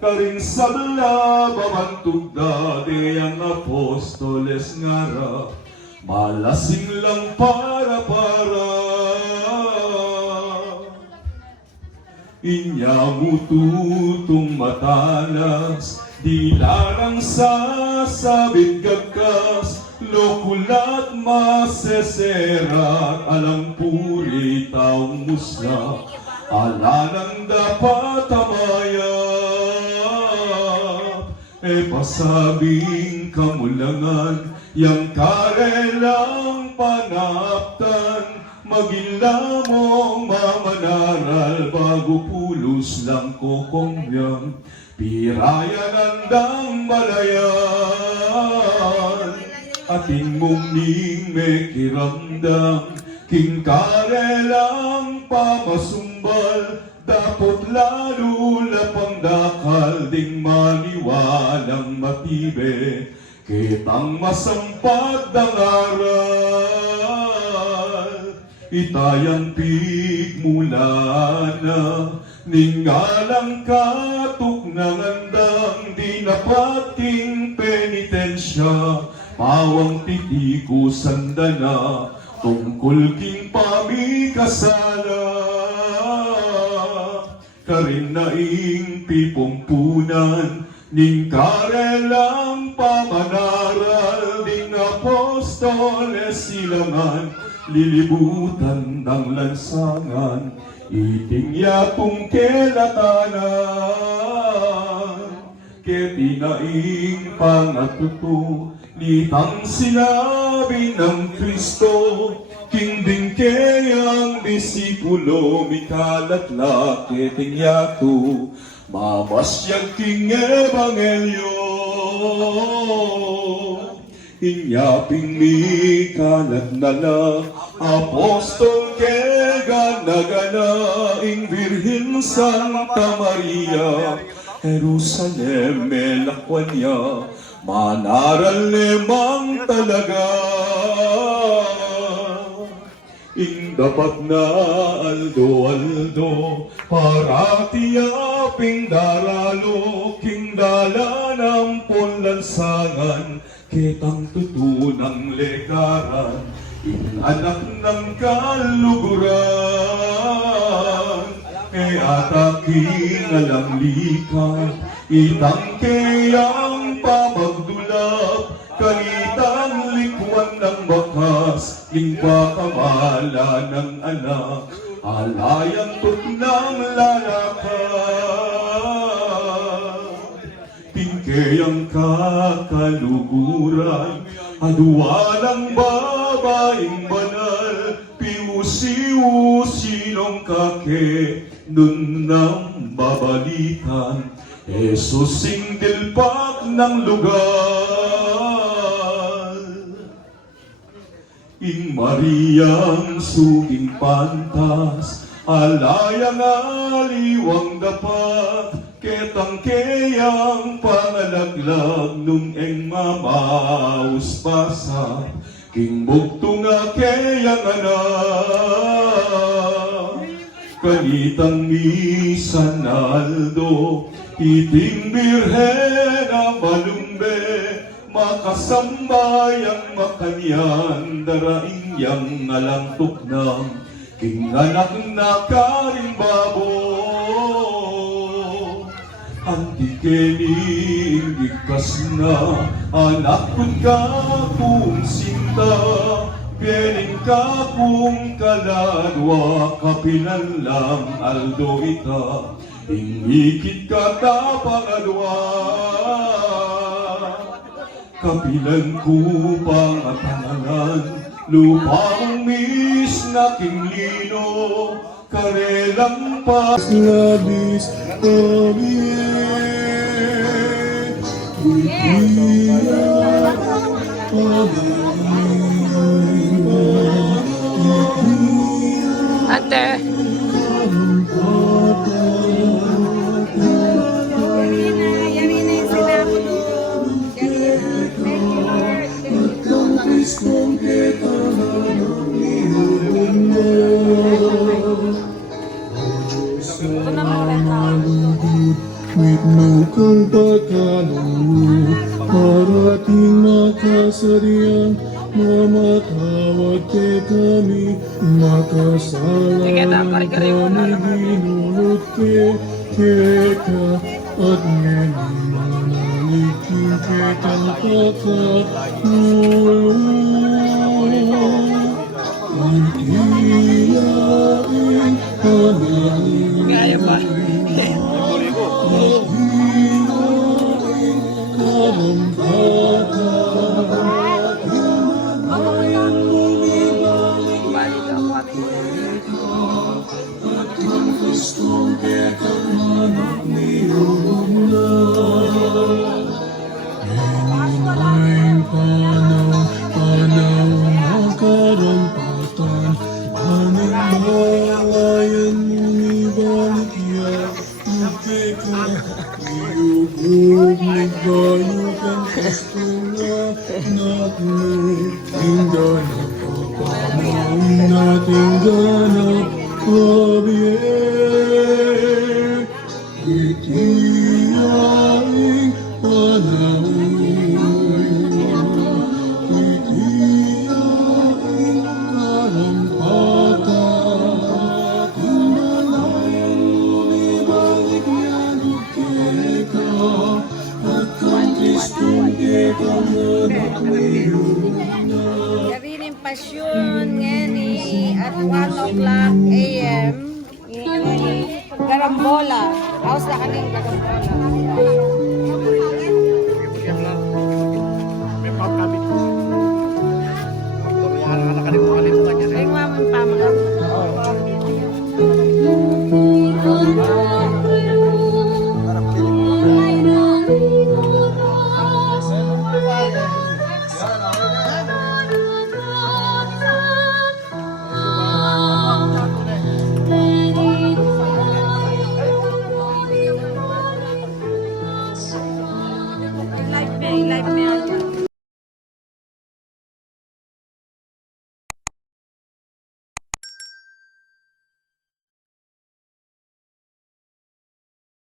karing sabla babantog dati ang apostoles ngara, malasing lang para inya mututong matalas, di larang sasabit gagkas, lokulat maseserat, alang puri taong musla, alanang dapat amayat, pasabing kamulangan, yang karelang panaptan, magila mong mamanaral, bago pulos lang kokongyan, pirayan andang malayan, ating mong ning may kiramdam, king karelang pamasumbal, dapat lalo lapang dakal, ding maniwalang matibe, kitang masampad ng aral, itayang pigmulana, ningalang katok ng andang, di napating penitensya, pawang titigo sandana, tungkol king pamikasala, karin naing pipumpunan, ning karelang pamanaral, ding apostoles silangan, lilibutan ng lansangan, iting yatong kelatanan, ketinaing pangatuto, nitang sinabi ng Kristo, king din kayang disipulo, mikalatla keting yato, mamasyag king ebanghelyo, inyaping mikalat nala, apostol kega nagana, ing Virhin Santa Maria, Jerusalem melakwanya, manaral lemang talaga, ing dapat na aldo-aldo, paratiaping daralo, king dala ng ponlansangan, kitang tutunang lekaran, ing anak ng kaluguran, ataking alang lika, itang kayang pamagdulap, kalitang likwan ng bakas, ing pakamala ng anak, alayang tutnang lalakad, tingkayang kakaluguran, aduwalang babaeng banal, piusi-usinong kake, nun nang babalikan, Jesus singdilpak ng lugar, ing Mariang suging pantas, alayang aliwang dapat, ketang kayang pangalaglag, nung eng mamaus pasa, king bugto nga kayang anak, kanitang misanaldo, iting birhen na malumbe, makasambayang makanyan, daraing yang ngalantok ng, king anak na karimbabo, antikening ikas na, anak kun ka kung sinta, piling ka kung kaladwa, kapilan lang aldo ita, ingikit ka tapangadwa, kapilan ko pangatangalan, lupang mis na kinglino, karelang pas labis kami, Ate. Ito na mo rin. Witno kang pagkaloob, parating makasarian, mamatawad kay kami, makasalanan kami, ginulot keka, at ngayon manaligin kitang pagkaloob. Iyain panahon, Gaya pa. Nating ganap kabiyak, itiyaing panahon, itiyaing karampatan, himalayan lumibalik yan ukeka, at kang Kristong ekang anak ni Luna. Gabi ng pasyon ngani at 1 o'clock a.m. Garambola. House na kaning Garambola. Ay, mamang pamagal. Live me.